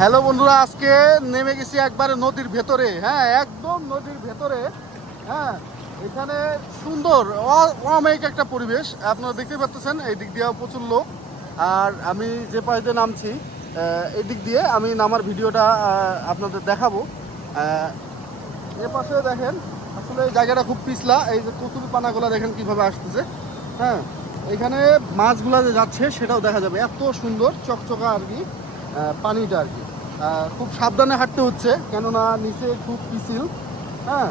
Hello বন্ধুরা, আজকে নেমে গেছি একবারে নদীর ভেতরে। হ্যাঁ, একদম নদীর ভেতরে। হ্যাঁ, এখানে সুন্দর অমায়িক একটা পরিবেশ আপনারা দেখতে পাচ্ছেন। এই দিক দিয়ে প্রচুর লোক, আর আমি যে পাশে নামছি এই দিক দিয়ে আমি নামার ভিডিওটা আপনাদের দেখাবো। এ পাশে দেখেন, আসলে জায়গাটা খুব পিছলা। এই যে কচুরি পানাগুলো দেখেন কিভাবে আসতেছে। হ্যাঁ, এখানে মাছগুলা যে যাচ্ছে সেটাও দেখা যাবে, এত সুন্দর চকচকা আর কি পানিটা আর কি। খুব সাবধানে হাঁটতে হচ্ছে, কেননা নিচে খুব পিছিল। হ্যাঁ,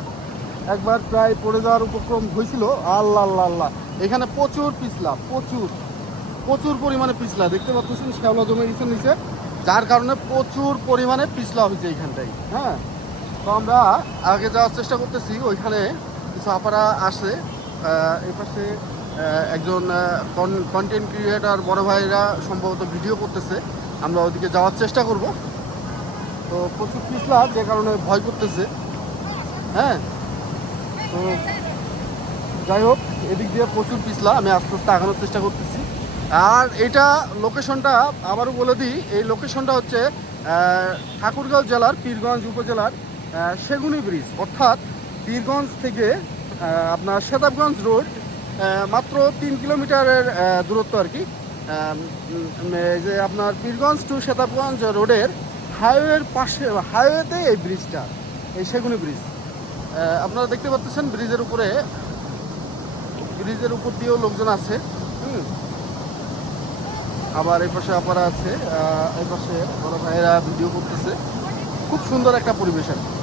একবার প্রায় পড়ে যাওয়ার উপক্রম হয়েছিল। আল্লাহ আল্লাহ আল্লাহ, এখানে প্রচুর পিছলা, প্রচুর প্রচুর পরিমাণে পিছলা দেখতে পাচ্ছেন। শ্যাওলা জমে গেছে নিচে, যার কারণে প্রচুর পরিমাণে পিছলা হয়েছে এইখানটাই। হ্যাঁ, তো আমরা আগে যাওয়ার চেষ্টা করতেছি। ওইখানে কিছু আপারা আসে, এই পাশে একজন কন্টেন্ট ক্রিয়েটার বড় ভাইরা সম্ভবত ভিডিও করতেছে। আমরা ওদিকে যাওয়ার চেষ্টা করব। তো প্রচুর পিছলা, যে কারণে ভয় করতেছে। হ্যাঁ, তো যাই হোক, এদিক দিয়ে প্রচুর পিছলা, আমি আস্তে আস্তে আগানোর চেষ্টা করতেছি। আর এটা লোকেশনটা আবারও বলে দিই, এই লোকেশনটা হচ্ছে ঠাকুরগাঁও জেলার পীরগঞ্জ উপজেলার সেগুনি ব্রিজ, অর্থাৎ পীরগঞ্জ থেকে আপনার সেতাবগঞ্জ রোড মাত্র 3 কিলোমিটারের দূরত্ব আর কি। যে আপনার পীরগঞ্জ টু সেতাবগঞ্জ রোডের হাইওয়ের পাশে, হাইওয়েতে এই ব্রিজটা, এই সেগুনি ব্রিজ আপনারা দেখতে পাচ্ছেন। ব্রিজের উপর দিয়েও লোকজন আছে। আবার এই পাশে আপারা আছে, এই পাশে বড় ভাইয়েরা ভিডিও করতেছে। খুব সুন্দর একটা পরিবেশ আর কি।